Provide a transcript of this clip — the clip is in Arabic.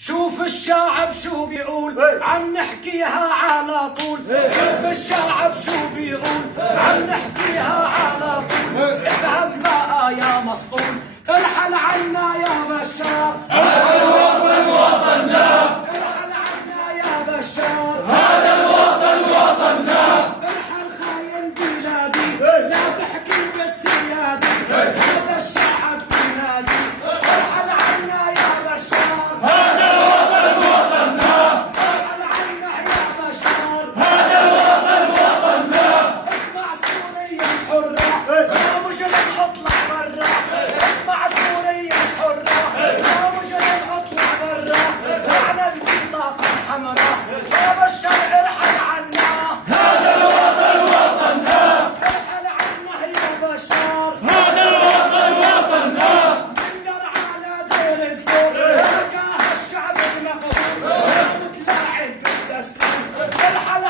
شوف الشعب شو بيقول عم نحكيها على طول. شوف الشعب شو بيقول عم نحكيها على طول. اذهب بقى يا مسطول ارحل عنا يا بشار. هذا الوطن وطننا، ارحل عنا يا بشار. هذا الوطن وطننا. ارحل خاين بلادي لا تحكي بالسيادي. هذا الشعب بلادي ارحل عنا يا بشار. هذا الوطن وطننا، ارحل عنا يا بشار. هذا الوطن وطننا. اسمع سوريا الحرة يا مجرم اطلع برا. اسمع سوريا الحرة يا مجرم اطلع برا. معنا البطاقة الحمراء يا بشار ارحل عنا. هذا الوطن وطننا، ارحل عنا يا بشار. هذا الوطن وطننا. ننقر على دير الزور بكاها الشعب المقهور. يا متلاعب بالدستور ارحل